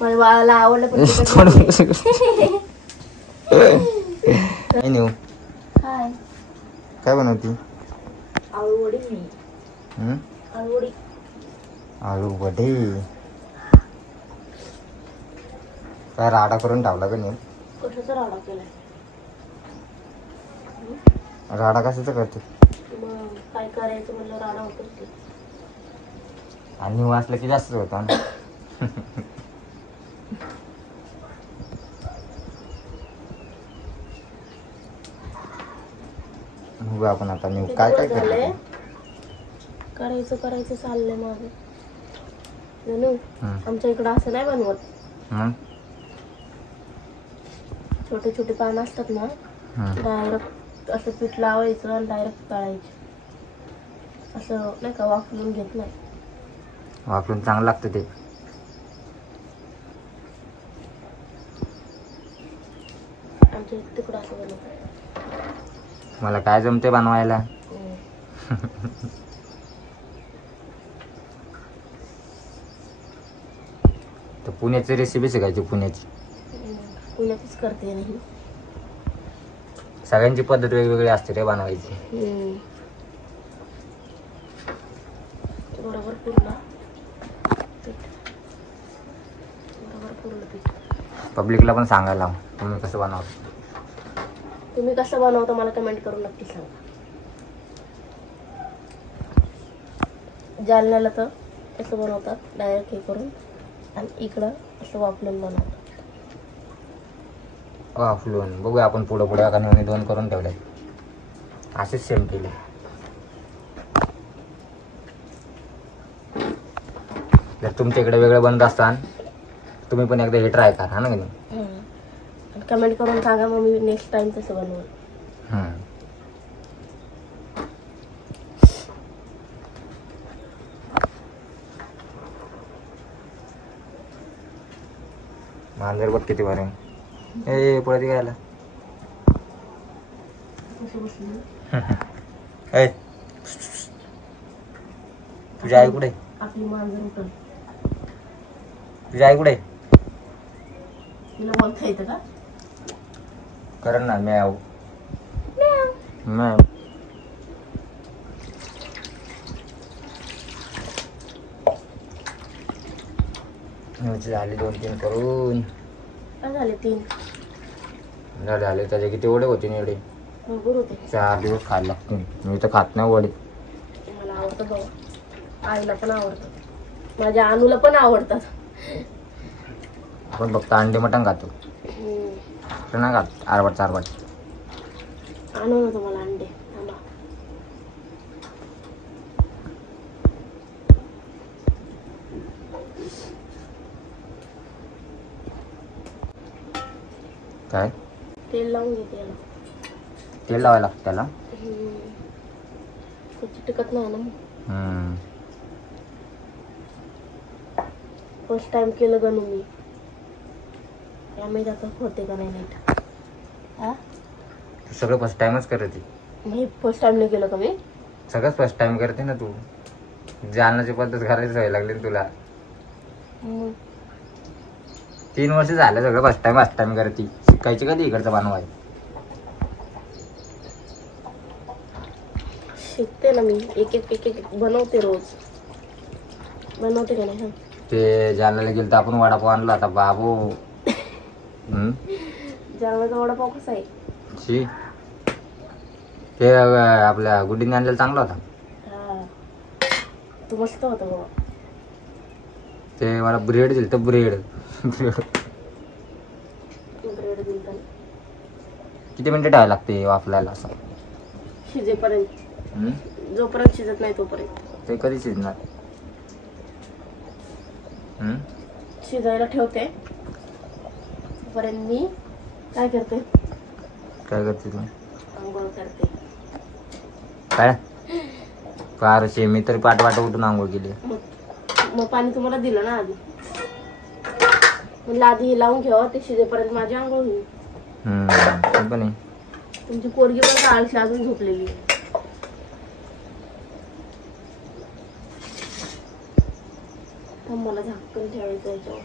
माझ्या बाळाला आवडलं पण काय नेऊ काय काय बनवती? आळू वडी. आळू वडी. आळू वडे काय राडा करून ठेवला का नाही? कशाचा राडा केलाय? राडा कशाचा करते? मग काय करायचं म्हणलं राडा होतोच की. आणि वाचलं की जास्त होता ना. बघू आपण आता मी काय काय झालंय करायचं चाललंय माझं. जणू आमच्या इकडं असं नाही बनवत. छोटे छोटे पानं असतात ना, डायरेक्ट असं पीठ लावायचं आणि डायरेक्ट तळायचे. असं नाही का वाफलून घेत नाही. वाफलून चांगलं लागतं ते. आमच्या तिकडं असं बनवतात. मला काय जमते बनवायला. तर पुण्याची रेसिपी शिकायची. पुण्यातच करते नाही. सगळ्यांची पद्धत वेगवेगळी असते रे बनवायची. बरोबर पुरला पीठ. पब्लिकला पण सांगायला हवं तुम्ही कसं बनवता. तुम्ही कसं बनवता मला कमेंट करून नक्की सांगा. जालन्याला तर कसं बनवतात डायरेक्ट हे करून, आणि इकडं असं वाफलून बनवतात. वाफलून बघूया आपण पुढं पुढे का नाही. 2 करून ठेवले असेच सेम केले. जर तुमच्या इकडे वेगळं बनत असतान तुम्ही पण एकदा हे ट्राय करा ना. कमेंट करून सांगा, मग मी नेक्स्ट टाइम तसं बनवू. मांजर बघ किती बरं. ए पळत घ्यायला. तुझी आई कुठे? आपली मांजर उठल. तुझी आई कुठे? तुला बोलता येतं का? कर ना म्याव म्याव. झाले 2-3 करून. झाले 3 झाले. त्याचे किती वडे होते एवढे? भरपूर होते. 4 दिवस खायला लागते. मी तर खात नाही वडे. मला आवडतं बाबा. आईला पण आवडतं. माझ्या अनुला पण आवडतात. आपण फक्त अंडे मटण खातो. नाही खात आरबाट. आणू ना तुम्हाला अंडे. थांबा. काय तेल लावून घेते याला. तेल लावायला लागतं त्याला. चिटकत नाही ना. फर्स्ट टाइम केलं गणू मी. यामध्ये आता होते का नाही नीट. सगळं फर्स्ट टाइमच करते. मी फर्स्ट टाइम नाही केलं का मी. सगळंच फर्स्ट टाइम करते ना तू. जालनाची पद्धत करायची सवय लागली ना तुला. 3 वर्ष झालं सगळं फर्स्ट टाइम करते. शिकायची कधी इकडचं बनवाय. शिकते ना मी. एक बनवते रोज. बनवते का नाही. ते जालन्याला गेलं तर आपण वडापाव आणला होता बाबू. जालन्याचा वडापाव कसा आहे? ते आपल्या गुड्डीने आणलेला चांगला होता. तो मस्त होता बाबा. ते मला ब्रेड दिलं तर ब्रेड दिलता. किती मिनिटं ठेवायला लागते वाफलायला असं? शिजेपर्यंत. जोपर्यंत शिजत नाही तोपर्यंत. ते कधी शिजणार? शिजायला ठेवते तोपर्यंत मी काय करते तू? आंघोळ करते. काय फारशे मी तरी पाठ उठून आंघोळ केली. मग पाणी तुम्हाला दिलं ना आधी. म्हणलं आधी हे लावून घ्यावं. ते शिजेपर्यंत माझी आंघोळ होईल. पण तुमची पोरगी पण काळशी अजून झोपलेली. मला झाकून ठेवायचं याच्यावर.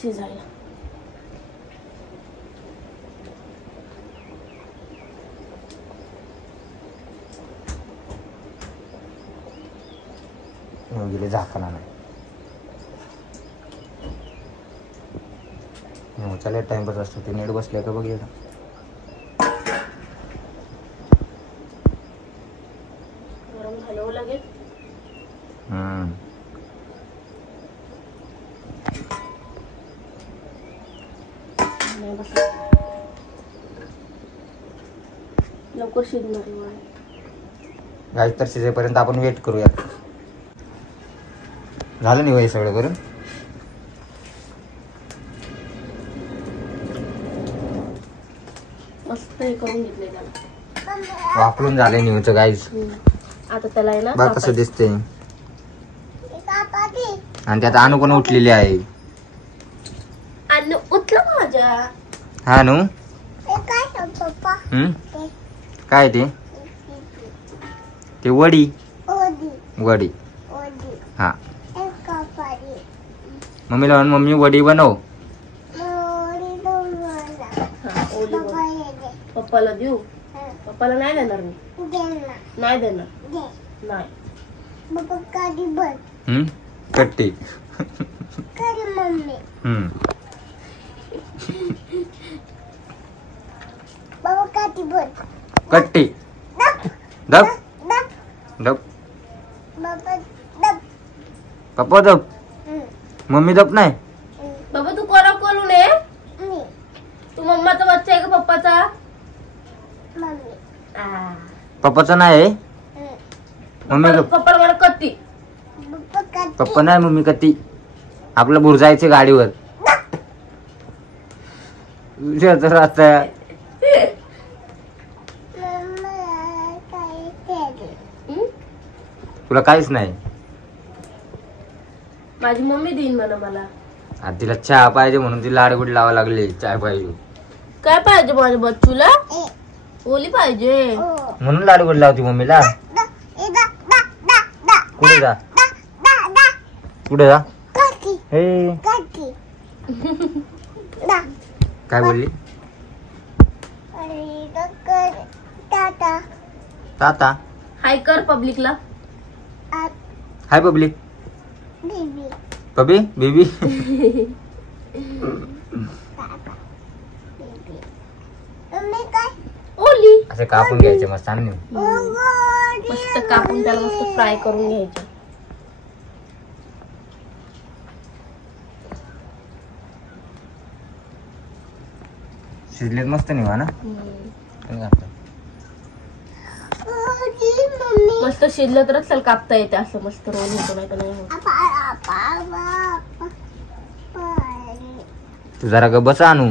शिजायला. गेले झाकणा नाही. त्याला टाइमपास असतो. ते नेट बसले का बघ. गरम घालवं लागेल. नाही बस लवकर शिजणार आहे. गाईस तर शिजेपर्यंत आपण वेट करूया. झालं नाही वय सगळं करून. मस्त हे करून घेतले त्याला. वापरून झाले निवचं गाईस. आता त्याला आहे ना बघ कसं दिसते. आणि त्यात अनु पण उठलेली आहे. आणि उठलं माझ्या. हा नु काय ते वडी वडी. हा मम्मीला म्हण मम्मी वडी बनव. पप्पाला देऊ. पप्पाला नाही देणार मी. नाही देणार. नाही कट्टी. कट्टी दब दब. पप्पा दब. मम्मी दब नाही. बाबा तू कोणा बोलू नये. तू मम्माचा बच्चा आहे का पप्पाचा. पप्पाचा नाही. मम्मी पप्पा मला कत्ती. पप्पा नाही मम्मी कत्ती. आपलं भूर जायचे गाडीवर. आता तुला काहीच नाही. माझी मम्मी देईन मला. आता तिला चहा पाहिजे म्हणून ती लाडगुड लावा लागली. चहा पाहिजे. काय पाहिजे माझ्या बच्चूला. ओली पाहिजे म्हणून लाडगुड लावती मम्मीला. कुठे जा कुठे जा. हे काय बोलली. ताता हाय कर पब्लिकला. हाय पब्लिक. पबी बेबी. ओली असं कापून घ्यायचे मस्त. आणि मस्त कापून त्याला मस्त फ्राय करून घ्यायचं. शिजलेत मस्त निवा ना. मस्त शिजलं तरच त्याला कापता येते. असं मस्त रोल होतो नाही तर नाही होत. तू जरा ग बस आणू.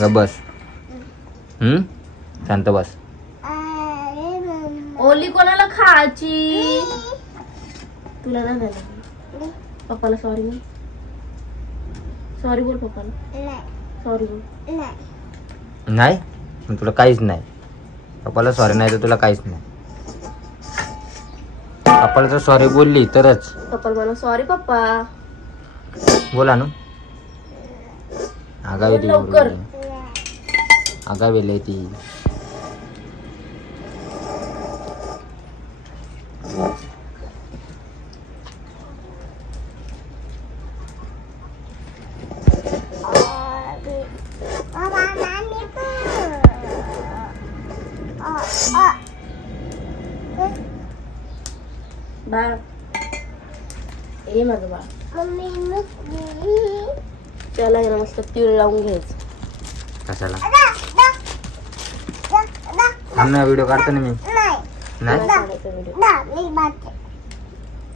ग बस. शांत बस. ओली कोणाला खायची. तुला नाही देणार. पप्पाला सॉरी बोल. सॉरी बोल पप्पाला. सॉरी बोल. नाही पण तुला काहीच नाही. पप्पाला सॉरी नाही तर तुला काहीच नाही. पप्पाला जर सॉरी बोलली तरच. पप्पाला म्हणा सॉरी पप्पा. बोला ना. आगावी ती. लवकर. आगावी ती. बाळ ये माझं बाळ. त्याला आहे ना मस्त तीळ लावून घ्यायचं. कशाला. व्हिडिओ काढतो ना मी. नाही काढायचा व्हिडिओ.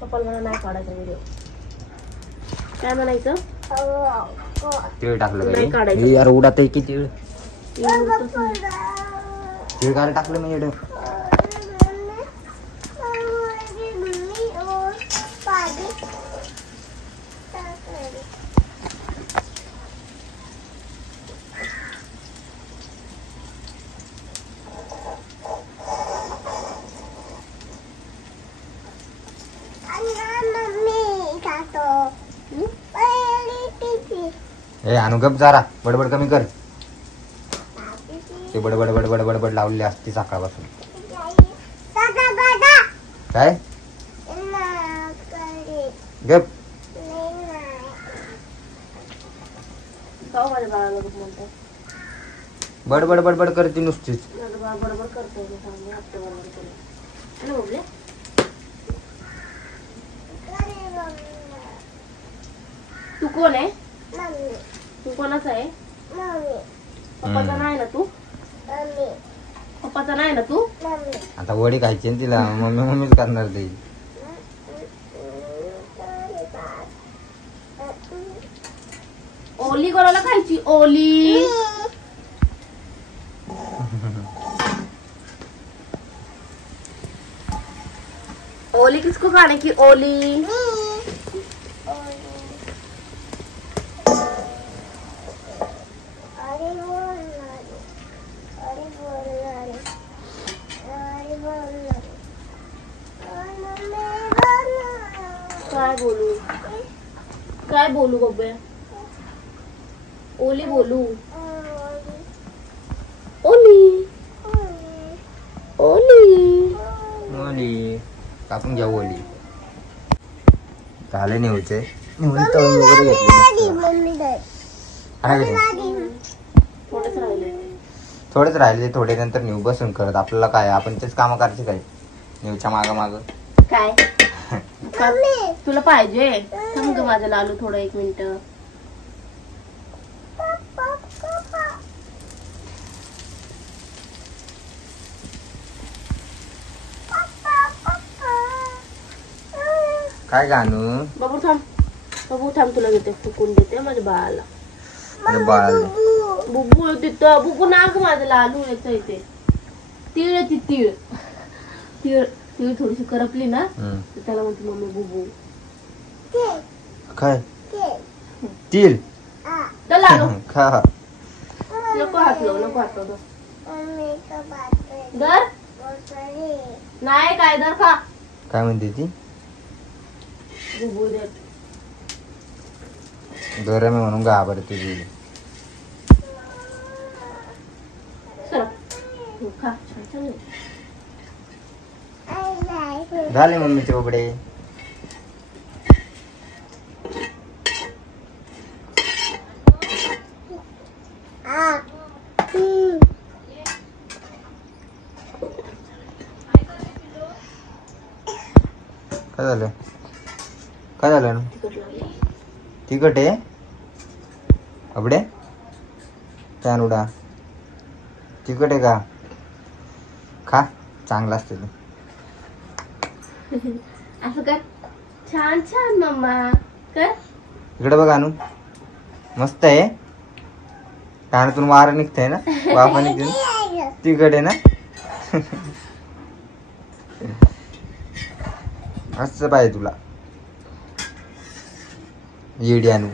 पप्पाला मला नाही काढायचा व्हिडिओ. काय म्हणायचं. तीळ टाकलं नाही का. काढायचं. यार उडात आहे की तीळ. तीळ काय टाकलं मी व्हिडिओ. ए आणू गप जरा बडबड कमी कर. ते बडबड बडबड बडबड लावलेली असते सकाळपासून. काय गप. का माझ्या बाळाला गप म्हणतात? बडबड बडबड करते नुसतीच. माझं बाळ बरोबर करतोय मी सांगते, हप्ते बरोबर केलं. हॅलो बबले. तू कोण आहे? तू कोणाचा आहे? पप्पाचा नाही ना तू? पप्पाचा नाही ना तू? आता वडी खायची ना तिला. मम्मी मम्मीच करणार ते. ओली कोणाला खायची? ओली. ओली किसको खाने की? ओली. काय बोलू? काय बोलू बब्बे? ओली बोलू? ओली ओली ओली कापून घ्या ओली. झाले निवचे. निवली तळून वगैरे घेतली. थोडंच राहिले. थोडेच राहिले. थोडे नंतर निव बसून करत. आपल्याला काय आपण तेच काम करायचे काय निवच्या माग माग. काय तुला पाहिजे? थांब ग माझं लालू थोडं 1 मिनिट. काय गाणू? बाबू थांब तुला घेते, फुकून देते माझ्या बाळाला. बाळ बुबू तिथं बुबू नाक माझं लालू यायचं इथे. तीळ ती तीळ तीळ तीळ थोडीशी करपली ना तर त्याला म्हणते मम्मी बुबू. काय तीळ तर लालू खा. नको हात लावू. दर नाही काय दर खा. काय म्हणते ती? बुबू दे. गरम आहे म्हणून घाबरते ती. खा. झाले मम्मीचे बोबडे. काय झालं? काय झालं? तिखट आहे अबडे? पॅन उडा. तिखट आहे का? खा चांगला असते ते. असं कर. छान छान मम्मा कर. इकडे बघ आणू. मस्त आहे. कानातून वारा निघतंय ना. वाफा निघते. तिखट आहे ना. असं पाहिजे तुला. येडी आणू.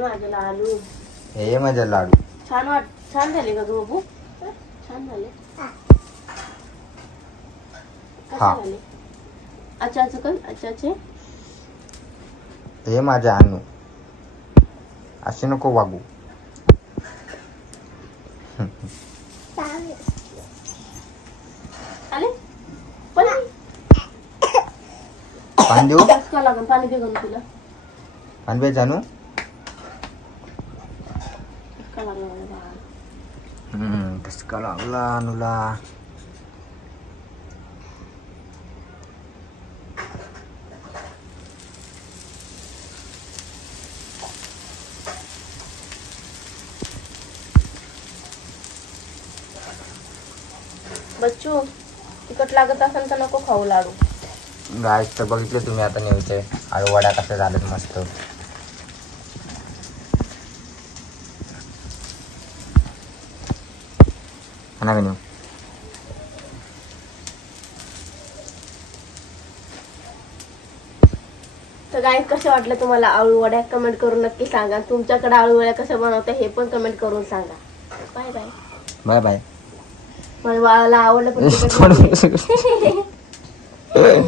माझ्या लालू. हे माझ्या लाडू. छान झाले का गं बाबू? छान झाले. हा. अच्छा कर. अच्छा हे माझ्या आणू. असे नको वागू. आले पाणी देऊ. लागेल. पाणी दे गं तुला. पाणी प्यायचं आणू. ठसका लागला अनुला. बच्चू तिखट लागत असेल तर नको खाऊ लाडू. गायस तर बघितले तुम्ही आता नेवते आळू वड्या कशा झाल्यात मस्त. तर गाईस कसे वाटलं तुम्हाला आळू वड्या? कमेंट करून नक्की सांगा. तुमच्याकडे आळू वड्या कशा बनवता हे पण कमेंट करून सांगा. Bye bye. Bye bye. माझ्या बाळाला आवडलं पण आहे